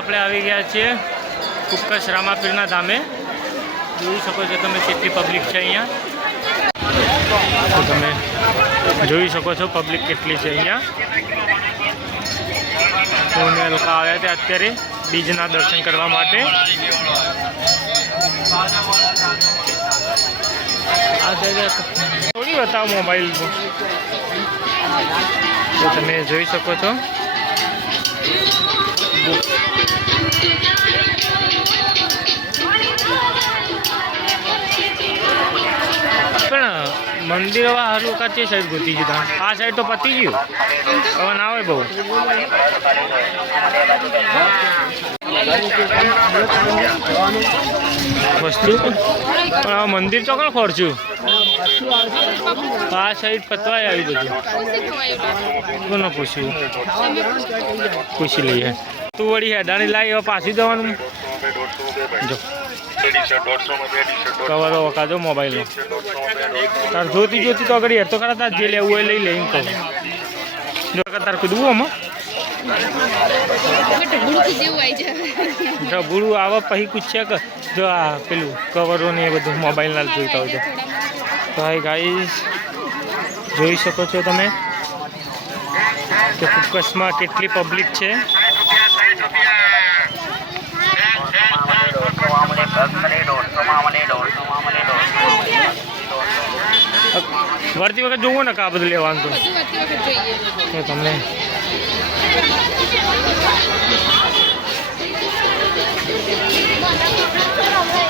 આપણે આવી ગયા છીએ કુક્કસ રામાપીરના ધામે. જોઈ શકો છો તમે કેટલી પબ્લિક છે અહીંયા. તો તમે જોઈ શકો છો પબ્લિક કેટલી છે અહીંયા. કોને લોકો આવ્યા છે અત્યારે બીજના દર્શન કરવા માટે. થોડી બતાવો મોબાઈલ તો તમે જોઈ શકો છો. પણ મંદિર હવે હારું કાચી સાઈડ ગોતી ગયું. આ સાઈડ તો પતી ગયું, હવે ના હોય બહુ. વસ્તુ પણ આ મંદિર તો કોણ ખોરચ્યું? આ સાઈડ પતવાય આવી બધું. કોને પૂછ્યું? પૂછી લઈએ. તું વળી હેડાણી લાવી હવે પાછી જવાનું. જો કવરો વખાજો મોબાઈલનો. તાર જોતી જોતી તો આગળ તો ખરા તાર જે લેવું હોય લઈ લઈને કહું. જો તાર કૂદવું આમાં ઢબુડું આવે પછી પૂછ્યા કે જો આ પેલું કવરો ને એ બધું મોબાઈલના જોઈતા હોય તો હાય ગાઈસ જોઈ શકો છો તમે કે કુક્કસમાં કેટલી પબ્લિક છે. વળતી વખત જોવો ને કા બધું લેવાનું તો તમને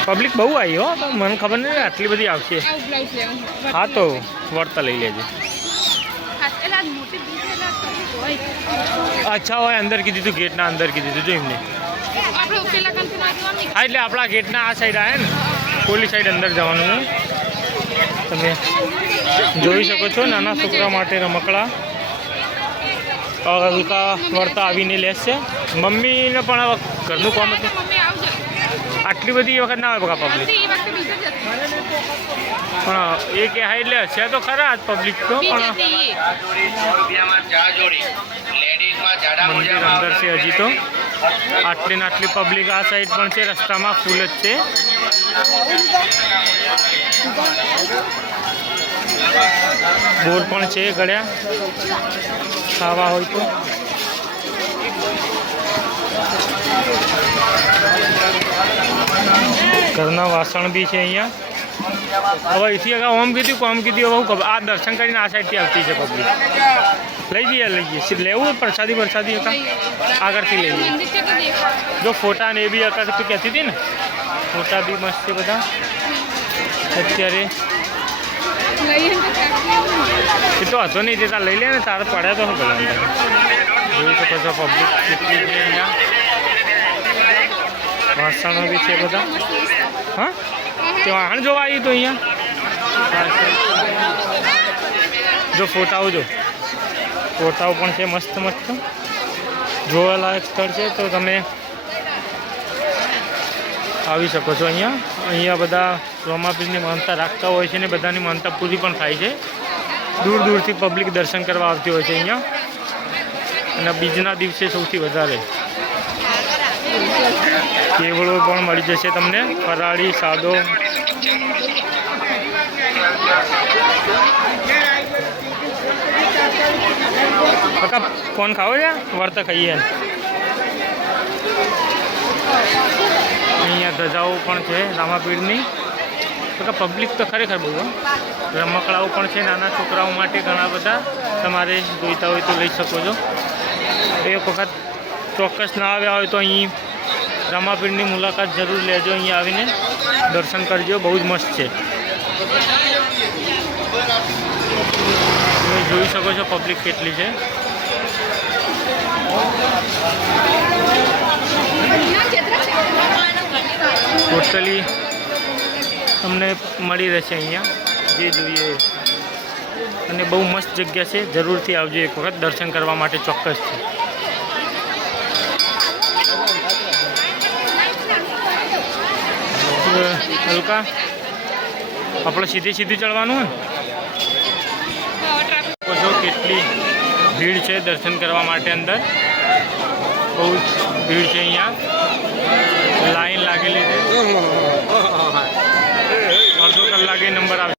પબ્લિક બહુ આવી હો. મને ખબર નહીં આટલી બધી આવશે. હા તો વળતા લઈ લેજે. અચ્છા હોય અંદર કીધું તું ગેટના અંદર કીધું તું જો એમને. હા એટલે આપણા ગેટના આ સાઈડ આવે ને પોલી સાઈડ અંદર જવાનું. તમે જોઈ શકો છો નાના છોકરા માટે રમકડા હલકા વળતા આવીને લેશે. મમ્મીને પણ હવે ઘરનું કામ હતું. આટલી બધી વખત ના હોય બકા પબ્લિક. પણ એ કે હા એટલે છે તો ખરા જ પબ્લિક તો. પણ મંદિર અંદર છે હજી તો. આટલી ને આટલી પબ્લિક આ સાઈડ પણ છે. રસ્તામાં ફૂલ જ છે. બોર પણ છે ગળ્યા ખાવા હોય તો. ઘરના વાસણ બી છે અહીંયા. હવે અહીંથી આગળ ઓમ કીધું કોમ કીધું હવે હું આ દર્શન કરીને આ સાઈડથી આવતી છે પબ્લિક. લઈ જઈએ લેવું પ્રસાદી પ્રસાદી આગળથી લઈ જઈએ. જો ફોટા ને એ બી આગળ તું કહેતી હતી ને ફોટા બી મસ્ત છે બધા. અત્યારે એ તો હતો નહીં દેતા લઈ લે ને તારે પડ્યા તો શું બોલવાનું. જોઈ શકો છો પબ્લિક કેટલી છે અહીંયા. વાસણો બી છે બધા. હા તે વાહણ જોવા આવ્યું તો અહીંયા જો ફોટાઓ જો ફોટાઓ પણ છે મસ્ત મસ્ત જોવાલાયક સ્થળ છે. તો તમે આવી શકો છો અહીંયા. અહીંયા બધા રામાપીરની માનતા રાખતા હોય છે ને બધાની માનતા પૂરી પણ થાય છે. દૂર દૂરથી પબ્લિક દર્શન કરવા આવતી હોય છે અહીંયા. અને બીજના દિવસે સૌથી વધારે કેવડો પણ મળી જશે તમને. ફરાળી સાદો કાકા કોણ ખાવો છે વર્તા ખાઈએ. અહીંયા ધજાઓ પણ છે રામાપીરની. કાકા પબ્લિક તો ખરેખર બહુ. રમકડાઓ પણ છે નાના છોકરાઓ માટે ઘણા બધા. તમારે જોઈતા હોય તો લઈ શકો છો. એક વખત ચોક્કસ ના આવ્યા હોય તો અહીં રામાપીરની મુલાકાત જરૂર લેજો. અહીંયા આવીને દર્શન કરજો. બહુ જ મસ્ત છે. તમે જોઈ શકો છો પબ્લિક કેટલી છે. ટોટલી તમને મળી રહેશે અહીંયા જે જોઈએ. અને બહુ મસ્ત જગ્યા છે. જરૂરથી આવજો એક વખત દર્શન કરવા માટે ચોક્કસ છે. હલકા આપણે સીધી ચડવાનું હોય. કેટલી ભીડ છે દર્શન કરવા માટે અંદર. બહુ જ ભીડ છે અહીંયા, લાઈન લાગેલી છે, અડધો કલાકે નંબર આવે.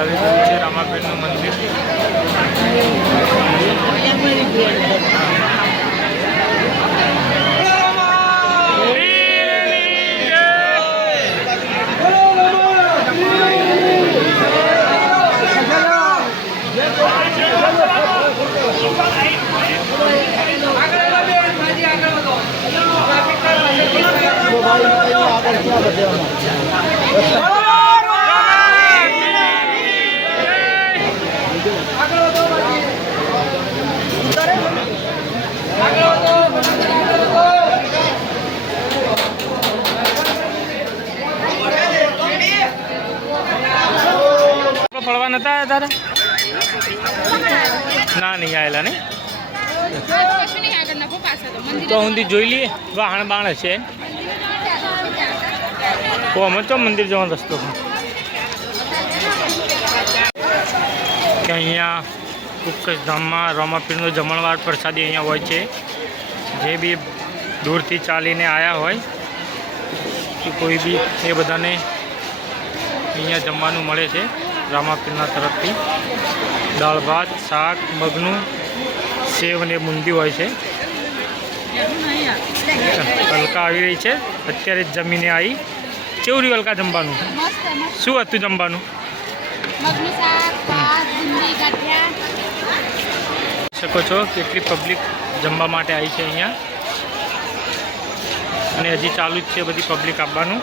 આવી ગયું છે રામાપીરનું મંદિર. ફળવા નતા આવ્યા તારા? ના નહીં આવેલા ને તો ઊંધી જોઈ લઈએ. વાહણ બાણ હશે તો અમે તો મંદિર જવાનો રસ્તો કે અહીંયા ઉત્કર્ષ ધામમાં રામાપીરનો જમણવાર પ્રસાદી અહીંયા હોય છે. જે બી દૂરથી ચાલીને આવ્યા હોય કે કોઈ બી એ બધાને અહીંયા જમવાનું મળે છે રામાપીરના તરફથી. દાળ ભાત, શાક, મગનું, સેવ અને બુંદી હોય છે. હલકા આવી રહી છે અત્યારે જ જમીને આવી. કેવું રહ્યું હલકા જમવાનું? શું હતું જમવાનું? શકો છો કેટલી પબ્લિક જમવા માટે આવી છે અહીંયા, અને હજી ચાલુ જ છે બધી પબ્લિક આવવાનું.